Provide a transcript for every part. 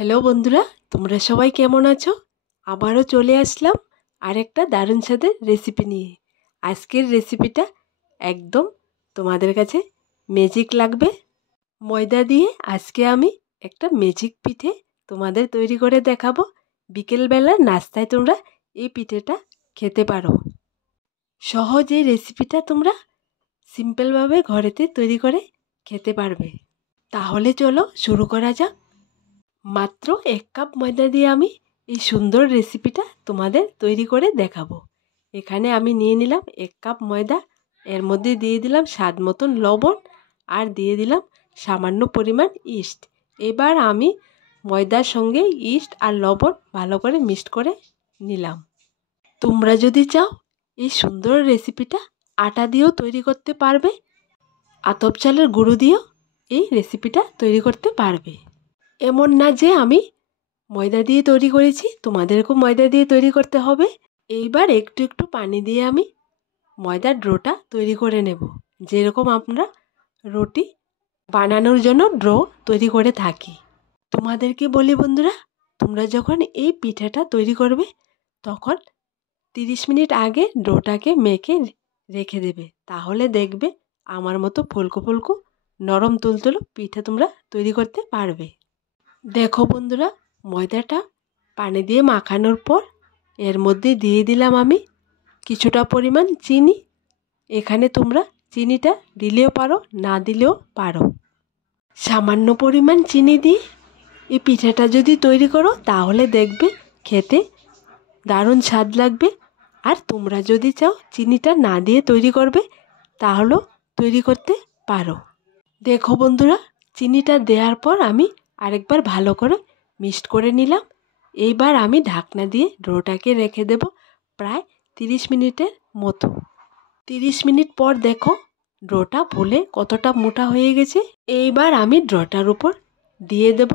Hello বন্ধুরা, তোমরা সবাই কেমন আছো? আবারও চলে আসলাম আরেকটা দারুণ স্বাদের রেসিপি নিয়ে। আজকের রেসিপিটা একদম তোমাদের কাছে ম্যাজিক লাগবে। ময়দা দিয়ে আজকে আমি একটা ম্যাজিক পিঠে তোমাদের তৈরি করে দেখাবো। বিকেলবেলার নাস্তায় তোমরা এই পিঠেটা খেতে পারো। সহজ এই রেসিপিটা তোমরা সিম্পলভাবে ঘরেতে তৈরি করে খেতে পারবে। তাহলে চলো শুরু করা যাক। মাত্র 1 কাপ ময়দা দিয়ে আমি এই সুন্দর রেসিপিটা তোমাদের তৈরি করে দেখাবো। এখানে আমি নিয়ে নিলাম 1 কাপ ময়দা, এর মধ্যে দিয়ে দিলাম স্বাদ মতন লবণ আর দিয়ে দিলাম সামান্য পরিমাণ ইস্ট। এবার আমি ময়দার সঙ্গে ইস্ট আর লবণ ভালো করে মিক্সড করে নিলাম। তোমরা যদি চাও এই সুন্দর রেসিপিটা আটা দিয়েও তৈরি করতে পারবে, আতপ চালের গুঁড়ো দিয়েও এই রেসিপিটা তৈরি করতে পারবে। এমন না যে আমি ময়দা দিয়ে তৈরি করেছি, তোমাদেরকেও ময়দা দিয়ে তৈরি করতে হবে। এইবার একটু একটু পানি দিয়ে আমি ময়দার ডোটা তৈরি করে নেব, যেরকম আমরা রুটি বানানোর জন্য ডো তৈরি করে থাকি। তোমাদেরকে বলি বন্ধুরা, তোমরা যখন এই পিঠাটা তৈরি করবে তখন 30 মিনিট আগে ডোটাকে মেখে রেখে দেবে, তাহলে দেখবে আমার মতো ফুলকো ফুলকো নরম তুলতুলো পিঠা তোমরা তৈরি করতে পারবে। দেখো বন্ধুরা, ময়দাটা পানি দিয়ে মাখানোর পর এর মধ্যে দিয়ে দিলাম আমি কিছুটা পরিমাণ চিনি। এখানে তোমরা চিনিটা দিলেও পারো, না দিলেও পারো। সামান্য পরিমাণ চিনি দিয়ে এই পিঠাটা যদি তৈরি করো তাহলে দেখবে খেতে দারুণ স্বাদ লাগবে। আর তোমরা যদি চাও চিনিটা না দিয়ে তৈরি করবে তাহলেও তৈরি করতে পারো। দেখো বন্ধুরা, চিনিটা দেওয়ার পর আমি আরেকবার ভালো করে মিক্সড করে নিলাম। এইবার আমি ঢাকনা দিয়ে ডোটাকে রেখে দেব প্রায় 30 মিনিটের মতো। 30 মিনিট পর দেখো ডোটা ফুলে কতটা মোটা হয়ে গেছে। এইবার আমি ডোটার উপর দিয়ে দেব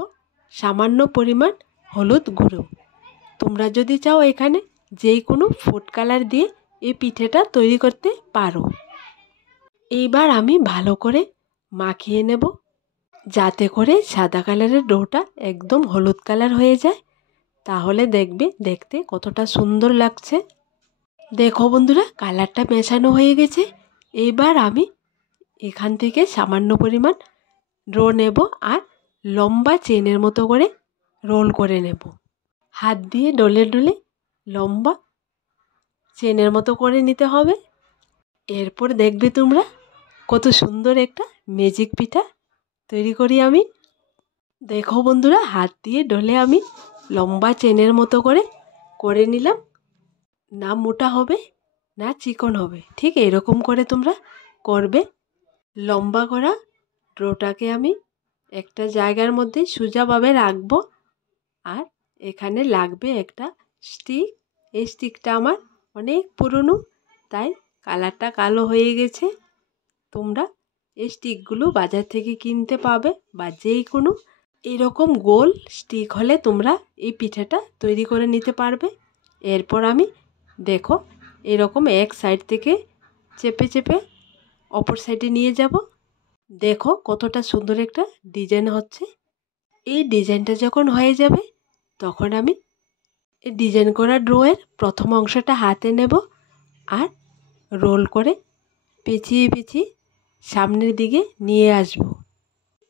সামান্য পরিমাণ হলুদ গুঁড়ো। তোমরা যদি চাও এখানে যে কোনো ফুড কালার দিয়ে এই পিঠেটা তৈরি করতে পারো। এইবার আমি ভালো করে মাখিয়ে নেব, যাতে করে সাদা কালারের ডোটা একদম হলুদ কালার হয়ে যায়, তাহলে দেখবে দেখতে কতটা সুন্দর লাগছে। দেখো বন্ধুরা, কালারটা মেশানো হয়ে গেছে। এইবার আমি এখান থেকে সামান্য পরিমাণ ডো নেব আর লম্বা চেনের মতো করে রোল করে নেব। হাত দিয়ে ডলে ডলে লম্বা চেনের মতো করে নিতে হবে। এরপর দেখবে তোমরা কত সুন্দর একটা ম্যাজিক পিঠা তৈরি করি আমি। দেখো বন্ধুরা, হাত দিয়ে ডলে আমি লম্বা চেনের মতো করে নিলাম। না মোটা হবে না চিকন হবে, ঠিক এরকম করে তোমরা করবে। লম্বা করা ডোটাকে আমি একটা জায়গার মধ্যে সোজাভাবে রাখবো আর এখানে লাগবে একটা স্টিক। এই স্টিকটা আমার অনেক পুরনো, তাই কালারটা কালো হয়ে গেছে। তোমরা এই স্টিকগুলো বাজার থেকে কিনতে পাবে বা যেই কোনো এরকম গোল স্টিক হলে তোমরা এই পিঠাটা তৈরি করে নিতে পারবে। এরপর আমি দেখো এরকম এক সাইড থেকে চেপে চেপে অপর সাইডে নিয়ে যাব। দেখো কতটা সুন্দর একটা ডিজাইন হচ্ছে। এই ডিজাইনটা যখন হয়ে যাবে তখন আমি এই ডিজাইন করা ড্রয়ের প্রথম অংশটা হাতে নেব আর রোল করে পেঁচিয়ে পেঁচিয়ে সামনের দিকে নিয়ে আসব।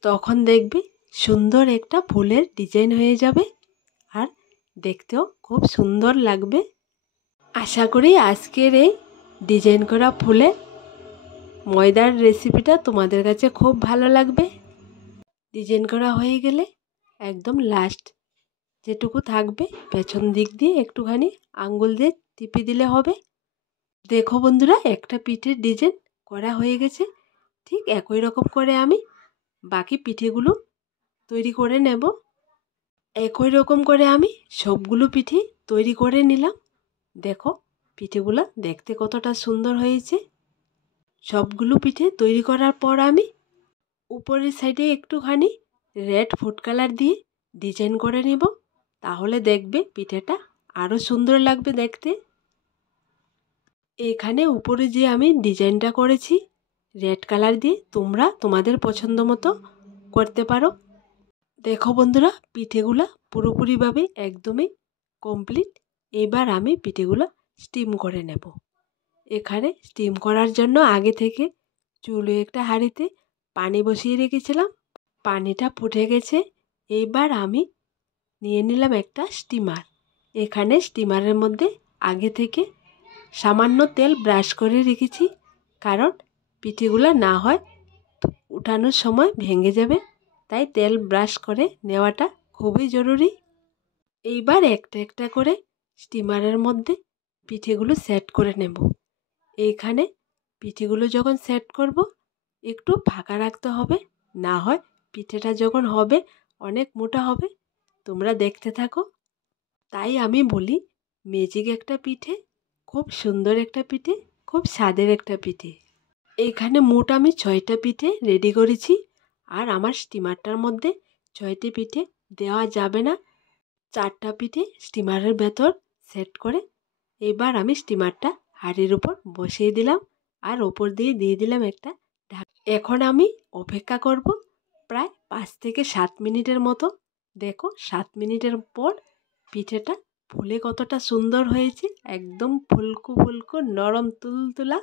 তখন দেখবে সুন্দর একটা ফুলের ডিজাইন হয়ে যাবে আর দেখতেও খুব সুন্দর লাগবে। আশা করি আজকের এই ডিজাইন করা ফুলের ময়দার রেসিপিটা তোমাদের কাছে খুব ভালো লাগবে। ডিজাইন করা হয়ে গেলে একদম লাস্ট যেটুকু থাকবে পেছন দিক দিয়ে একটুখানি আঙ্গুল দিয়ে টিপে দিলে হবে। দেখো বন্ধুরা, একটা পিঠের ডিজাইন করা হয়ে গেছে। ঠিক একই রকম করে আমি বাকি পিঠেগুলো তৈরি করে নেব। একই রকম করে আমি সবগুলো পিঠে তৈরি করে নিলাম। দেখো পিঠেগুলো দেখতে কতটা সুন্দর হয়েছে। সবগুলো পিঠে তৈরি করার পর আমি উপরের সাইডে একটুখানি রেড ফুড কালার দিয়ে ডিজাইন করে নেব, তাহলে দেখবে পিঠেটা আরও সুন্দর লাগবে দেখতে। এখানে উপরে যে আমি ডিজাইনটা করেছি রেড কালার দিয়ে, তোমরা তোমাদের পছন্দ মতো করতে পারো। দেখো বন্ধুরা, পিঠেগুলো পুরোপুরিভাবে একদমই কমপ্লিট। এবার আমি পিঠেগুলো স্টিম করে নেব। এখানে স্টিম করার জন্য আগে থেকে চুলো একটা হাঁড়িতে পানি বসিয়ে রেখেছিলাম। পানিটা ফুটে গেছে। এইবার আমি নিয়ে নিলাম একটা স্টিমার। এখানে স্টিমারের মধ্যে আগে থেকে সামান্য তেল ব্রাশ করে রেখেছি, কারণ পিঠেগুলো না হয় উঠানোর সময় ভেঙে যাবে, তাই তেল ব্রাশ করে নেওয়াটা খুবই জরুরি। এইবার একটা একটা করে স্টিমারের মধ্যে পিঠেগুলো সেট করে নেব। এইখানে পিঠেগুলো যখন সেট করব একটু ফাঁকা রাখতে হবে, না হয় পিঠেটা যখন হবে অনেক মোটা হবে। তোমরা দেখতে থাকো। তাই আমি বলি, ম্যাজিক একটা পিঠে, খুব সুন্দর একটা পিঠে, খুব স্বাদের একটা পিঠে। এইখানে মোট আমি 6টা পিঠে রেডি করেছি। আর আমার স্টিমারটার মধ্যে 6টি পিঠে দেওয়া যাবে না, 4টা পিঠে স্টিমারের ভেতর সেট করে এবার আমি স্টিমারটা হাঁড়ির উপর বসিয়ে দিলাম আর ওপর দিয়ে দিয়ে দিলাম একটা ঢাকা। এখন আমি অপেক্ষা করব প্রায় 5 থেকে 7 মিনিটের মতো। দেখো 7 মিনিটের পর পিঠেটা ফুলে কতটা সুন্দর হয়েছে, একদম ফুলকো ফুলকো নরম তুলতুলা।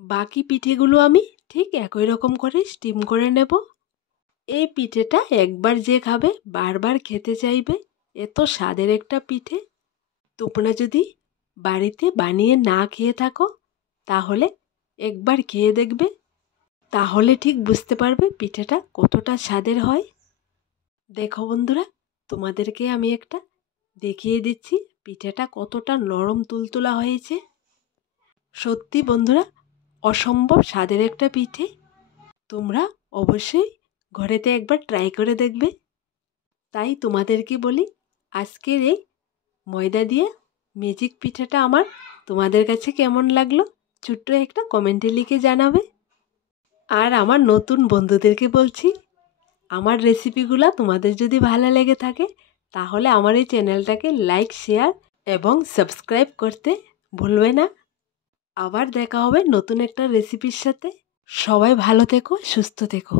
বাকি পিঠেগুলো আমি ঠিক একই রকম করে স্টিম করে নেব। এই পিঠেটা একবার যে খাবে বারবার খেতে চাইবে, এত স্বাদের একটা পিঠে। তোমরা যদি বাড়িতে বানিয়ে না খেয়ে থাকো তাহলে একবার খেয়ে দেখবে, তাহলে ঠিক বুঝতে পারবে পিঠেটা কতটা স্বাদের হয়। দেখো বন্ধুরা, তোমাদেরকে আমি একটা দেখিয়ে দিচ্ছি পিঠেটা কতটা নরম তুলতুলা হয়েছে। সত্যি বন্ধুরা, অসম্ভব স্বাদের একটা পিঠে। তোমরা অবশ্যই ঘরেতে একবার ট্রাই করে দেখবে। তাই তোমাদেরকে বলি, আজকের এই ময়দা দিয়ে ম্যাজিক পিঠাটা আমার তোমাদের কাছে কেমন লাগলো ছোট্ট একটা কমেন্টে লিখে জানাবে। আর আমার নতুন বন্ধুদেরকে বলছি, আমার রেসিপিগুলো তোমাদের যদি ভালো লেগে থাকে তাহলে আমার এই চ্যানেলটাকে লাইক, শেয়ার এবং সাবস্ক্রাইব করতে ভুলবে না। আবার দেখা হবে নতুন একটা রেসিপির সাথে। সবাই ভালো থেকো, সুস্থ থেকো।